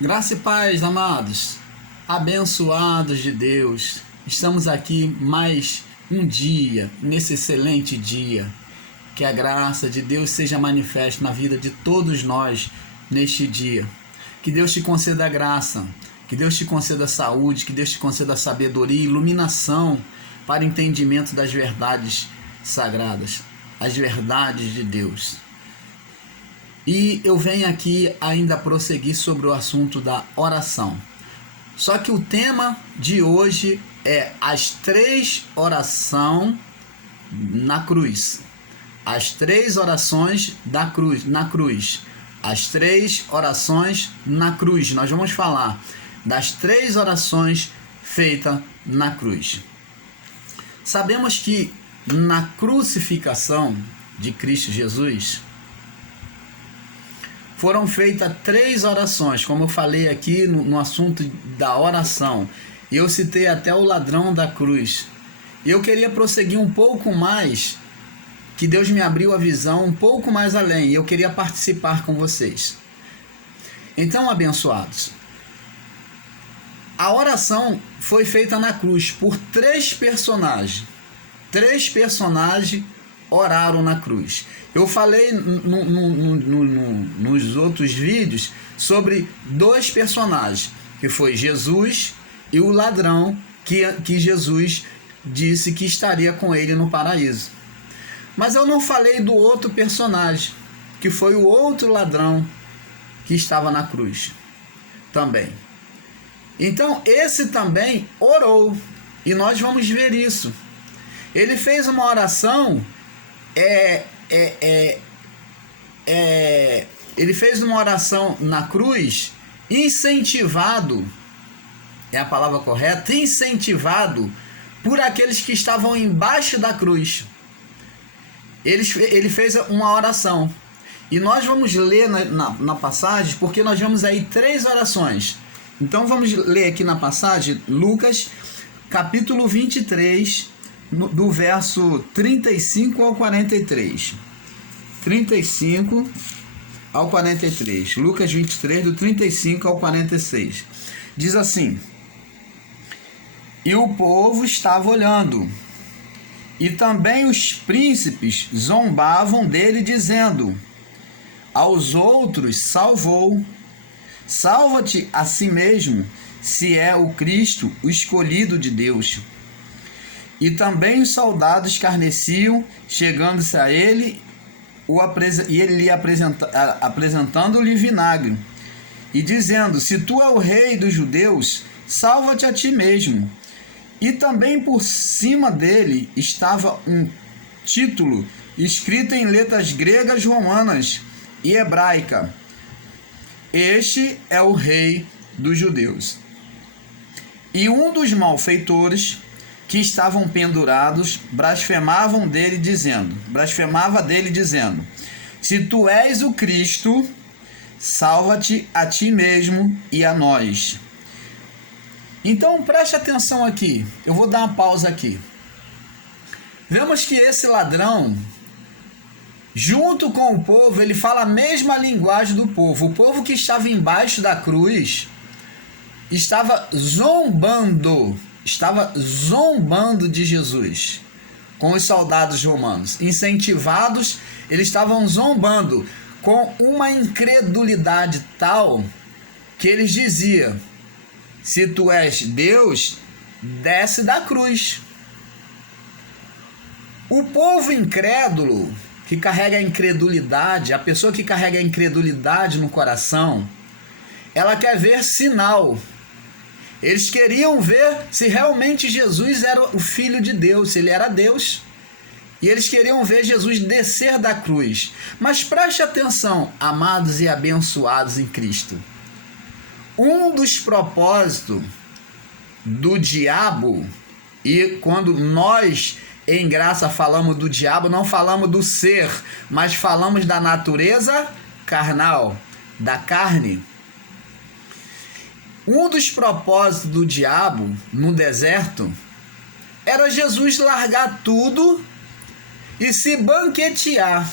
Graça e paz, amados, abençoados de Deus. Estamos aqui mais um dia, nesse excelente dia. Que a graça de Deus seja manifesta na vida de todos nós neste dia. Que Deus te conceda graça, que Deus te conceda saúde, que Deus te conceda sabedoria e iluminação para entendimento das verdades sagradas, as verdades de Deus. E eu venho aqui ainda prosseguir sobre o assunto da oração. Só que o tema de hoje é as 3 orações na cruz. As 3 orações da cruz, na cruz. As 3 orações na cruz. Nós vamos falar das 3 orações feitas na cruz. Sabemos que na crucificação de Cristo Jesus foram feitas 3 orações, como eu falei aqui no assunto da oração. Eu citei até o ladrão da cruz. Eu queria prosseguir um pouco mais, que Deus me abriu a visão um pouco mais além, e eu queria participar com vocês. Então, abençoados, a oração foi feita na cruz por 3 personagens. 3 personagens oraram na cruz. Eu falei nos outros vídeos sobre 2 personagens, que foi Jesus e o ladrão que Jesus disse que estaria com ele no paraíso. Mas eu não falei do outro personagem, que foi o outro ladrão que estava na cruz também. Então esse também orou, e nós vamos ver isso. Ele fez uma oração ele fez uma oração na cruz incentivado, é a palavra correta, incentivado por aqueles que estavam embaixo da cruz. Ele fez uma oração, e nós vamos ler na passagem, porque nós vemos aí 3 orações. Então vamos ler aqui na passagem, Lucas capítulo 23, do verso 35 ao 43. 35 ao 43. Lucas 23, do 35 ao 46. Diz assim: E o povo estava olhando, e também os príncipes zombavam dele, dizendo: Aos outros salvou, salva-te a si mesmo, se é o Cristo, o escolhido de Deus. E também os soldados escarneciam, chegando-se a ele, e ele lhe apresentando-lhe vinagre, e dizendo: Se tu é o rei dos judeus, salva-te a ti mesmo. E também por cima dele estava um título escrito em letras gregas, romanas e hebraica: Este é o rei dos judeus. E um dos malfeitores que estavam pendurados blasfemava dele dizendo: Se tu és o Cristo, salva-te a ti mesmo e a nós. Então preste atenção aqui, eu vou dar uma pausa aqui. Vemos que esse ladrão, junto com o povo, ele fala a mesma linguagem do povo. O povo que estava embaixo da cruz estava zombando de Jesus com os soldados romanos. Incentivados, eles estavam zombando com uma incredulidade tal que eles diziam: Se tu és Deus, desce da cruz. O povo incrédulo, que carrega a incredulidade, a pessoa que carrega a incredulidade no coração, ela quer ver sinal. Eles queriam ver se realmente Jesus era o Filho de Deus, se ele era Deus. E eles queriam ver Jesus descer da cruz. Mas preste atenção, amados e abençoados em Cristo. Um dos propósitos do diabo, e quando nós em graça falamos do diabo, não falamos do ser, mas falamos da natureza carnal, da carne. Um dos propósitos do diabo no deserto era Jesus largar tudo e se banquetear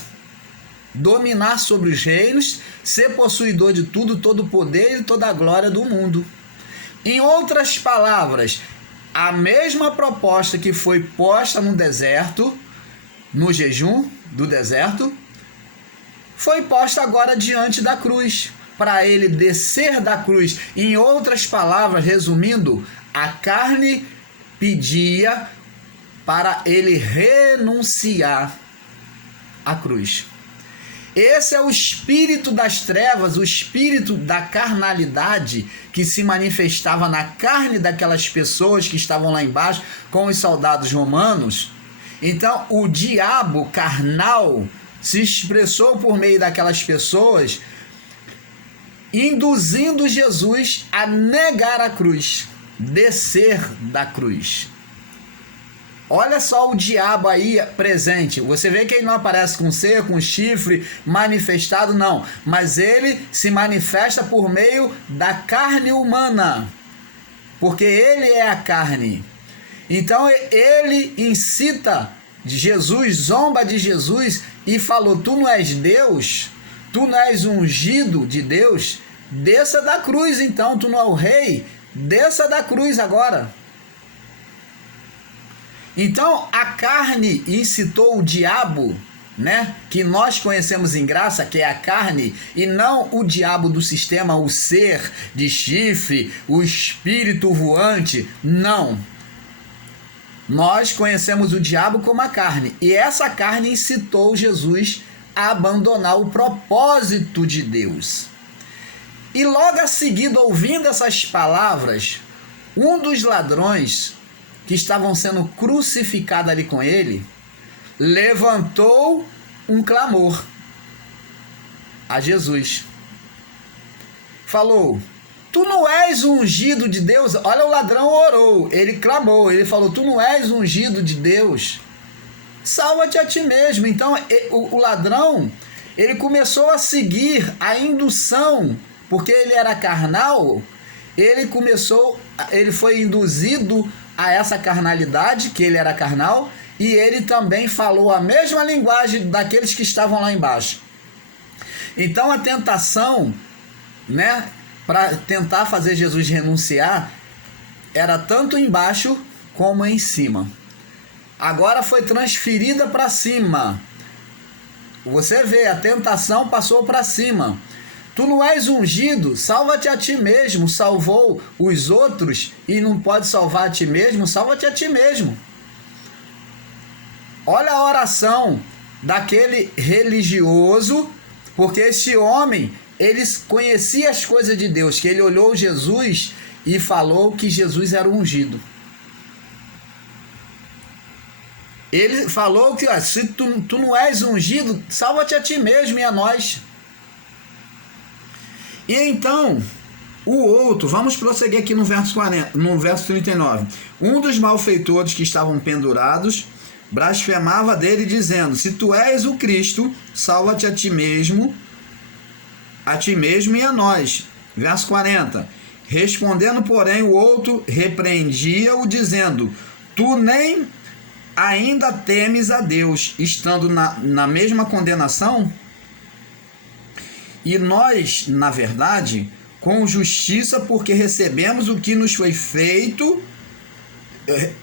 dominar sobre os reinos, ser possuidor de tudo, todo o poder e toda a glória do mundo. Em outras palavras, a mesma proposta que foi posta no deserto, no jejum do deserto, foi posta agora diante da cruz, para ele descer da cruz. Em outras palavras, resumindo, a carne pedia para ele renunciar à cruz. Esse é o espírito das trevas, o espírito da carnalidade que se manifestava na carne daquelas pessoas que estavam lá embaixo com os soldados romanos. Então, o diabo carnal se expressou por meio daquelas pessoas, induzindo Jesus a negar a cruz, descer da cruz. Olha só o diabo aí presente. Você vê que ele não aparece com ser, com chifre, manifestado, não. Mas ele se manifesta por meio da carne humana. Porque ele é a carne. Então ele incita Jesus, zomba de Jesus e falou: tu não és Deus? Tu não és ungido de Deus? Desça da cruz então, tu não é o rei? Desça da cruz agora. Então a carne incitou o diabo, né, que nós conhecemos em graça, que é a carne, e não o diabo do sistema, o ser de chifre, o espírito voante, não. Nós conhecemos o diabo como a carne, e essa carne incitou Jesus a abandonar o propósito de Deus. E logo a seguir, ouvindo essas palavras, um dos ladrões que estavam sendo crucificados ali com ele, levantou um clamor a Jesus. Falou: tu não és ungido de Deus? Olha, o ladrão orou, ele clamou, ele falou: tu não és ungido de Deus? Salva-te a ti mesmo. Então o ladrão, ele começou a seguir a indução, porque ele era carnal, ele foi induzido a essa carnalidade, que ele era carnal, e ele também falou a mesma linguagem daqueles que estavam lá embaixo. Então a tentação, né, para tentar fazer Jesus renunciar, era tanto embaixo como em cima. Agora foi transferida para cima. Você vê, a tentação passou para cima. Tu não és ungido, salva-te a ti mesmo. Salvou os outros e não pode salvar a ti mesmo, salva-te a ti mesmo. Olha a oração daquele religioso, porque esse homem, ele conhecia as coisas de Deus, que ele olhou Jesus e falou que Jesus era ungido. Ele falou que se tu não és ungido, salva-te a ti mesmo e a nós. E então, o outro, vamos prosseguir aqui no verso 39. Um dos malfeitores que estavam pendurados blasfemava dele, dizendo: se tu és o Cristo, salva-te a ti mesmo e a nós. Verso 40. Respondendo, porém, o outro repreendia-o, dizendo: tu nem ainda temes a Deus, estando na mesma condenação? E nós, na verdade, com justiça, porque recebemos o que nos foi feito,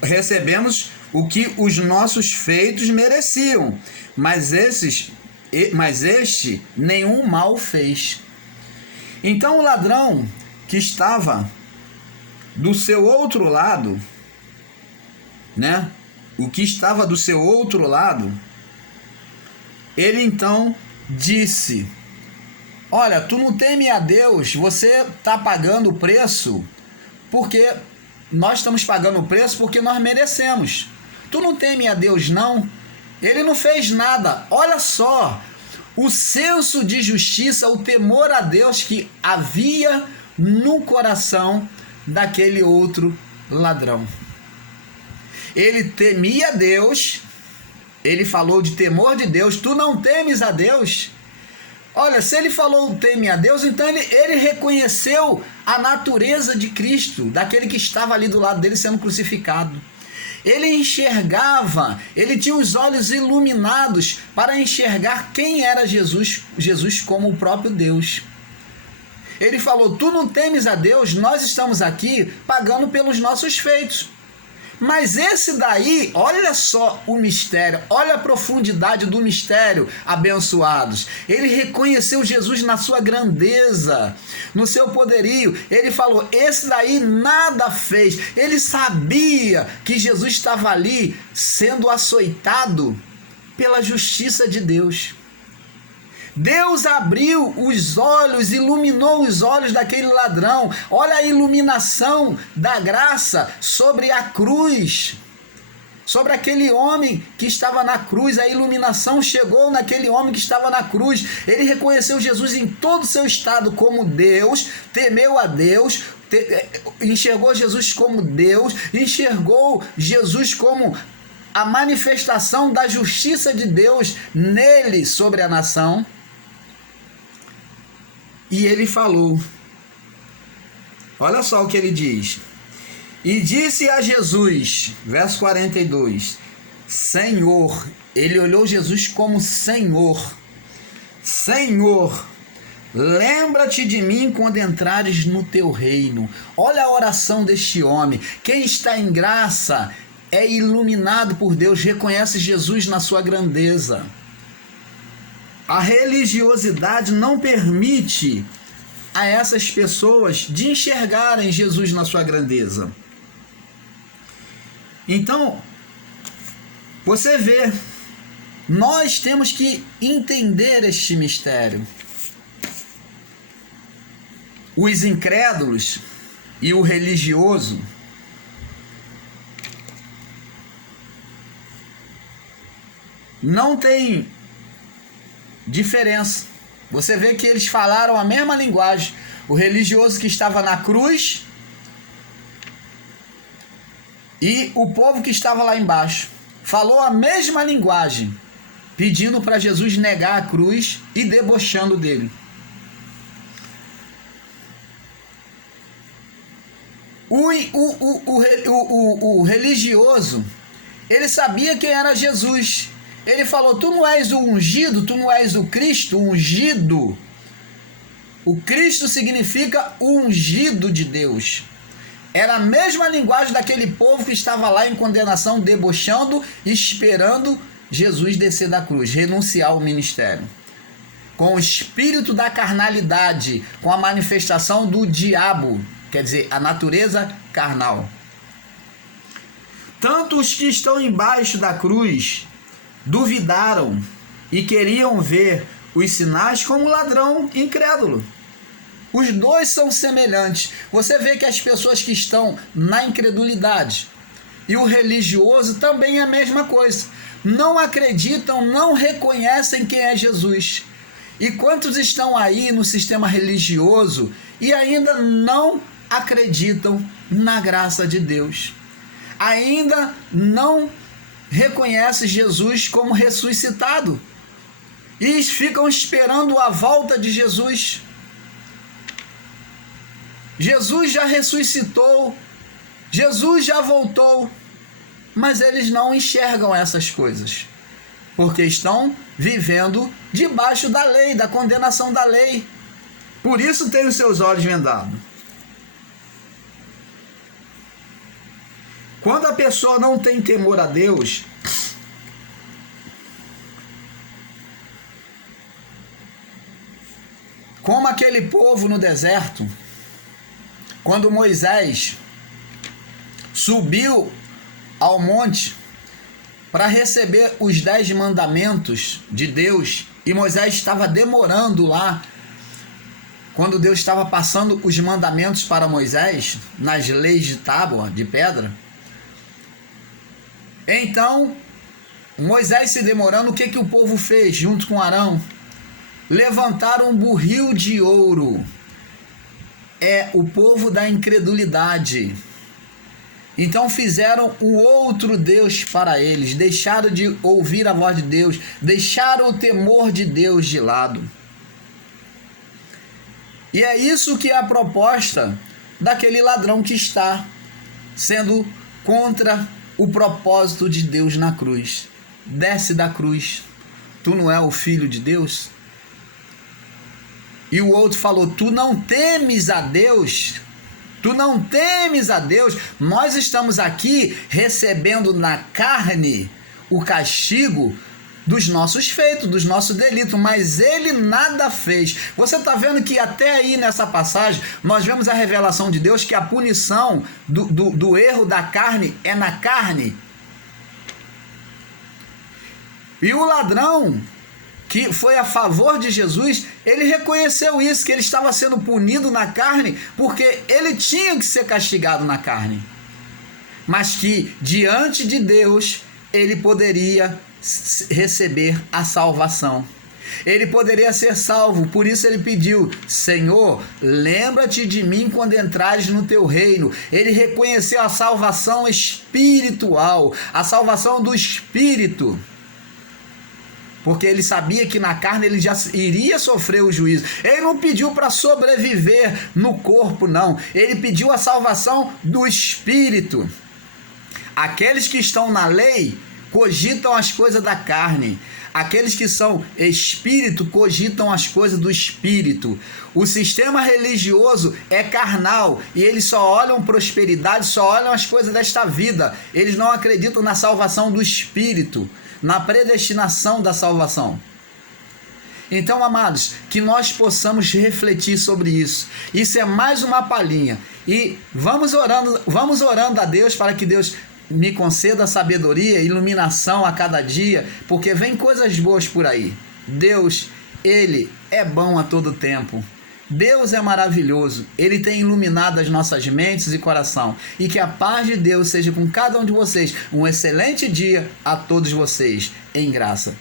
recebemos o que os nossos feitos mereciam, mas este nenhum mal fez. Então o ladrão que estava do seu outro lado, né? O que estava do seu outro lado, ele então disse: olha, tu não teme a Deus, você está pagando o preço, porque nós estamos pagando o preço porque nós merecemos. Tu não teme a Deus, não? Ele não fez nada. Olha só o senso de justiça, o temor a Deus que havia no coração daquele outro ladrão. Ele temia Deus, ele falou de temor de Deus. Tu não temes a Deus? Olha, se ele falou teme a Deus, então ele reconheceu a natureza de Cristo, daquele que estava ali do lado dele sendo crucificado. Ele enxergava, ele tinha os olhos iluminados para enxergar quem era Jesus, Jesus como o próprio Deus. Ele falou: tu não temes a Deus, nós estamos aqui pagando pelos nossos feitos. Mas esse daí, olha só o mistério, olha a profundidade do mistério, abençoados. Ele reconheceu Jesus na sua grandeza, no seu poderio. Ele falou: esse daí nada fez. Ele sabia que Jesus estava ali sendo açoitado pela justiça de Deus. Deus abriu os olhos, iluminou os olhos daquele ladrão. Olha a iluminação da graça sobre a cruz, sobre aquele homem que estava na cruz. A iluminação chegou naquele homem que estava na cruz. Ele reconheceu Jesus em todo o seu estado como Deus, temeu a Deus, enxergou Jesus como Deus, enxergou Jesus como a manifestação da justiça de Deus nele sobre a nação. E ele falou, olha só o que ele diz: e disse a Jesus, verso 42, Senhor. Ele olhou Jesus como Senhor. Senhor, lembra-te de mim quando entrares no teu reino. Olha a oração deste homem. Quem está em graça é iluminado por Deus, reconhece Jesus na sua grandeza. A religiosidade não permite a essas pessoas de enxergarem Jesus na sua grandeza. Então, você vê, nós temos que entender este mistério. Os incrédulos e o religioso não têm diferença. Você vê que eles falaram a mesma linguagem. O religioso que estava na cruz e o povo que estava lá embaixo falou a mesma linguagem, pedindo para Jesus negar a cruz e debochando dele. O religioso, ele sabia quem era Jesus. Ele falou: tu não és o ungido, tu não és o Cristo, o ungido. O Cristo significa o ungido de Deus. Era a mesma linguagem daquele povo que estava lá em condenação, debochando, esperando Jesus descer da cruz, renunciar ao ministério. Com o espírito da carnalidade, com a manifestação do diabo, quer dizer, a natureza carnal. Tanto os que estão embaixo da cruz duvidaram e queriam ver os sinais, como o ladrão incrédulo. Os dois são semelhantes. Você vê que as pessoas que estão na incredulidade e o religioso também é a mesma coisa. Não acreditam, não reconhecem quem é Jesus. E quantos estão aí no sistema religioso e ainda não acreditam na graça de Deus? Ainda não reconhecem Jesus como ressuscitado e ficam esperando a volta de Jesus. Jesus já ressuscitou, Jesus já voltou, mas eles não enxergam essas coisas, porque estão vivendo debaixo da lei, da condenação da lei. Por isso tem os seus olhos vendados. Quando a pessoa não tem temor a Deus, como aquele povo no deserto, quando Moisés subiu ao monte para receber os 10 mandamentos de Deus, e Moisés estava demorando lá, quando Deus estava passando os mandamentos para Moisés, nas leis de tábua, de pedra. Então, Moisés se demorando, o que o povo fez junto com Arão? Levantaram um burril de ouro. É o povo da incredulidade. Então fizeram um outro Deus para eles, deixaram de ouvir a voz de Deus, deixaram o temor de Deus de lado. E é isso que é a proposta daquele ladrão que está sendo contra o propósito de Deus na cruz. Desce da cruz. Tu não é o Filho de Deus? E o outro falou, tu não temes a Deus? Tu não temes a Deus? Nós estamos aqui recebendo na carne o castigo dos nossos feitos, dos nossos delitos, mas ele nada fez. Você está vendo que até aí nessa passagem, nós vemos a revelação de Deus que a punição do erro da carne é na carne. E o ladrão, que foi a favor de Jesus, ele reconheceu isso, que ele estava sendo punido na carne, porque ele tinha que ser castigado na carne. Mas que diante de Deus, ele poderia receber a salvação. Ele poderia ser salvo, por isso ele pediu, Senhor, lembra-te de mim quando entrares no teu reino. Ele reconheceu a salvação espiritual, a salvação do espírito, porque ele sabia que na carne ele já iria sofrer o juízo. Ele não pediu para sobreviver no corpo, não. Ele pediu a salvação do espírito. Aqueles que estão na lei cogitam as coisas da carne. Aqueles que são espírito cogitam as coisas do espírito. O sistema religioso é carnal e eles só olham prosperidade, só olham as coisas desta vida. Eles não acreditam na salvação do espírito, na predestinação da salvação. Então, amados, que nós possamos refletir sobre isso. Isso é mais uma palhinha. E vamos orando a Deus para que Deus me conceda sabedoria, iluminação a cada dia, porque vem coisas boas por aí. Deus, Ele é bom a todo tempo. Deus é maravilhoso. Ele tem iluminado as nossas mentes e coração. E que a paz de Deus seja com cada um de vocês. Um excelente dia a todos vocês, em graça.